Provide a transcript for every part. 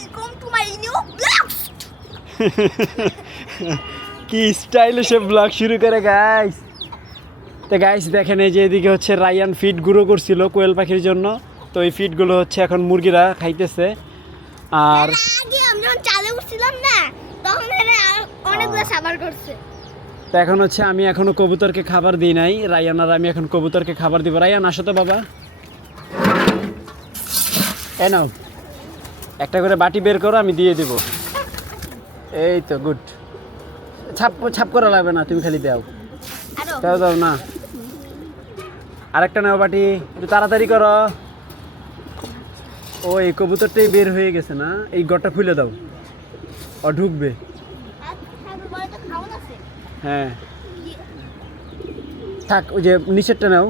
Welcome to my new blog. কি স্টাইলে সে blog শুরু করে গাইস। তো গাইস দেখেন এই যে এদিকে হচ্ছে রায়ান ফিড গুঁড়ো করছিল কোয়েল পাখির জন্য। তো এই ফিডগুলো হচ্ছে এখন মুরগিরা খাইতেছে। আর আগে আমি যখন চালে উঠছিলাম না তখন এরা অনেকগুলো সাবার করছে। তো এখন হচ্ছে আমি এখনো কবুতরকে খাবার দিই নাই। রায়ান আর আমি এখন কবুতরকে খাবার দিব। রায়ান আসো তো বাবা, এ নাও একটা করে বাটি বের করো, আমি দিয়ে দিব। এই তো গুড। ছাপ ছাপ করা লাগবে না, তুমি খালি দাও দাও দাও না। আরেকটা নাও বাটি, একটু তাড়াতাড়ি করো। ও এই কবুতরটাই বের হয়ে গেছে না, এই গড়টা খুলে দাও, ও ঢুকবে। হ্যাঁ থাক, ওই যে নিচেরটা নাও।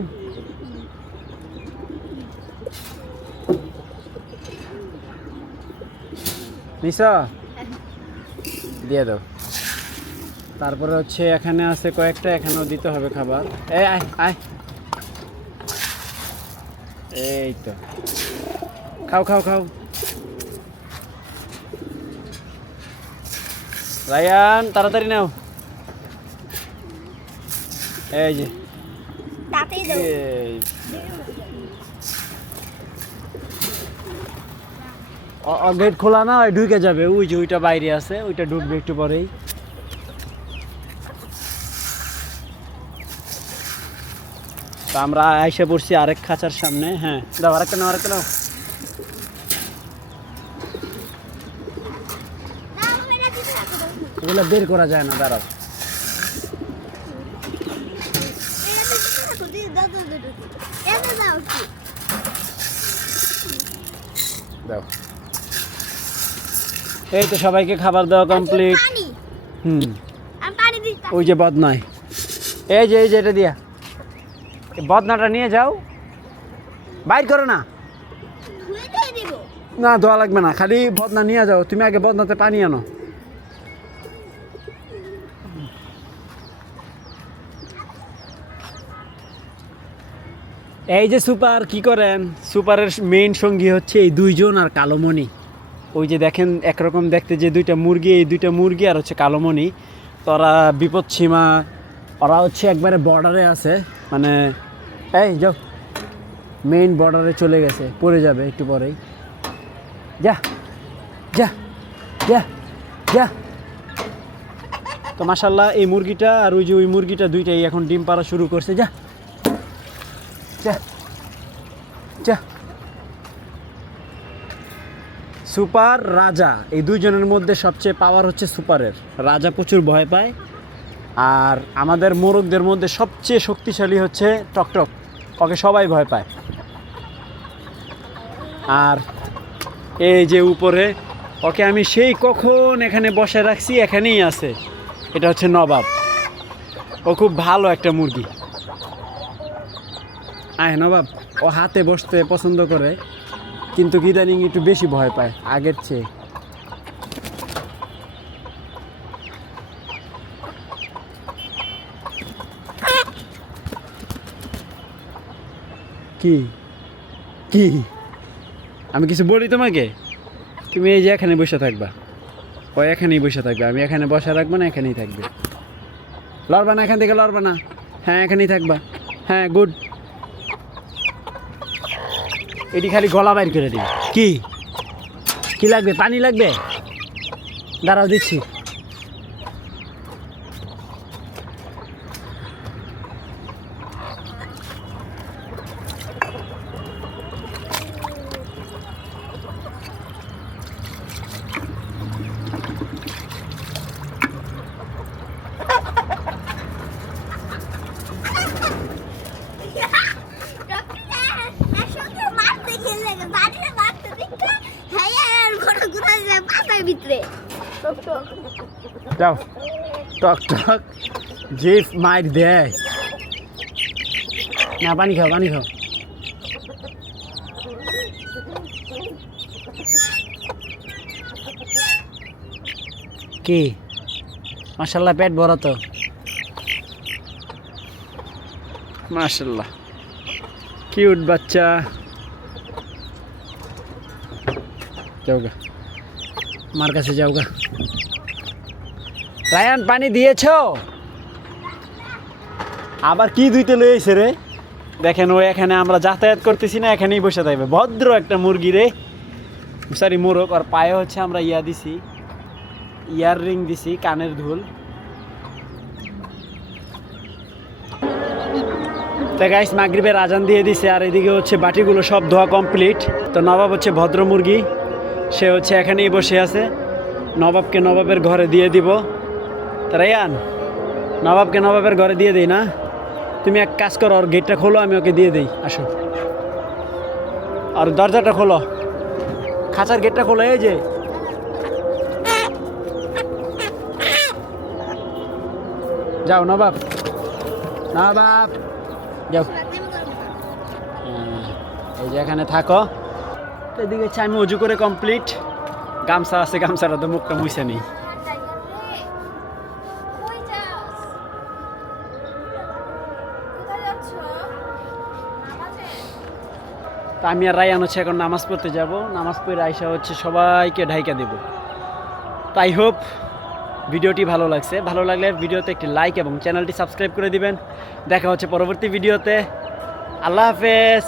নিশা দিয়ে দাও। তারপরে হচ্ছে এখানে আছে কয়েকটা, এখানেও দিতে হবে খাবার। এই আয় আয়, এই তো খাও খাও খাও। রায়ান তাড়াতাড়ি নাও। এই যে তাতেই দাও। এই গেট খোলা না, ওই ঢুকে যাবে। ওই যে ওইটা বাইরে আছে, ওইটা ঢুকবে একটু পরেই। তো আমরা আইসা পড়ছি আরেক খাঁচার সামনে। হ্যাঁ দাও, আরেকটা নাও, আরেকটা নাও। এগুলো বের করা যায় না, দাঁড়াও। দাও। এই তো সবাইকে খাবার দেওয়া কমপ্লিট। হুম ওই যে বদনাই, এই যে এটা দিয়া, এই বদনাটা নিয়ে যাও, বাইর করো না। না ধোয়া লাগবে না, খালি বদনা নিয়ে যাও। তুমি আগে বদনাতে পানি আনো। এই যে সুপার কি করেন, সুপারের মেইন সঙ্গী হচ্ছে এই দুইজন আর কালোমণি। ওই যে দেখেন একরকম দেখতে যে দুইটা মুরগি, এই দুইটা মুরগি আর হচ্ছে কালোমণি। তো ওরা বিপদ সীমা, ওরা হচ্ছে একবারে বর্ডারে আছে, মানে এই যাও মেইন বর্ডারে চলে গেছে, পড়ে যাবে একটু পরেই। যা যা যা যা। তো মাশাল্লাহ এই মুরগিটা আর ওই যে ওই মুরগিটা দুইটাই এখন ডিম পাড়া শুরু করছে। যা যা যা। সুপার রাজা, এই দুইজনের মধ্যে সবচেয়ে পাওয়ার হচ্ছে সুপারের। রাজা প্রচুর ভয় পায়। আর আমাদের মোরগদের মধ্যে সবচেয়ে শক্তিশালী হচ্ছে টকটক, ওকে সবাই ভয় পায়। আর এই যে উপরে, ওকে আমি সেই কখন এখানে বসে রাখছি, এখানেই আছে। এটা হচ্ছে নবাব, ও খুব ভালো একটা মুরগি। আয় নবাব, ও হাতে বসতে পছন্দ করে, কিন্তু ইদানিং একটু বেশি ভয় পায় আগের চেয়ে। কি কি আমি কিছু বলি তোমাকে? তুমি এই যে এখানে বসে থাকবা, ও এখানেই বসে থাকবে, আমি এখানে বসে রাখবো না, এখানেই থাকবে। লড়বা না, এখান থেকে লড়বা না। হ্যাঁ এখানেই থাকবা। হ্যাঁ গুড। এটি খালি গলা বাইর করে দিই। কি কি লাগবে? পানি লাগবে? দাঁড়াও দিচ্ছি। যাও টক টক যে মাইর দেয় না। পানি খাও, পানি খাও। কি মাশাল্লাহ পেট বড় তো, মাশাল্লাহ কিউট বাচ্চা। যাও গা মার কাছে যাও গা। রায়ান পানি দিয়েছো? আবার কি দুইতে লইছে রে? দেখেন ও এখানে আমরা যাতায়াত করতেছি না, এখানেই বসে থাকবে। ভদ্র একটা মুরগি রে, সরি মোরগ। আর পায়ে হচ্ছে আমরা দিছি, ইয়ার রিং দিছি, কানের দুল। তো গাইস মাগরিবের আজান দিয়ে দিছে, আর এদিকে হচ্ছে বাটিগুলো সব ধোয়া কমপ্লিট। তো নবাব হচ্ছে ভদ্র মুরগি, সে হচ্ছে এখানেই বসে আছে। নবাবকে নবাবের ঘরে দিয়ে দিব। তো রায়ান, নবাবকে নবাবের ঘরে দিয়ে দিই না? তুমি এক কাজ করো, ওর গেটটা খোলো, আমি ওকে দিয়ে দিই। আসো, আর দরজাটা খোলো, খাঁচার গেটটা খোলো। এই যে যাও নবাব, নবাব যাও। এই যে এখানে থাকো। তো এদিকে হচ্ছে আমি অজু করে কমপ্লিট। গামছা আছে, গামছাটা তো মুখটা মুছে নেই। তো আমি আর রায়ান হচ্ছে এখন নামাজ পড়তে যাব। নামাজ পড়ে আইসা হচ্ছে সবাইকে ঢাইকা দেব। তাই হোপ ভিডিওটি ভালো লাগছে। ভালো লাগলে ভিডিওতে একটি লাইক এবং চ্যানেলটি সাবস্ক্রাইব করে দিবেন। দেখা হচ্ছে পরবর্তী ভিডিওতে। আল্লাহ হাফেজ।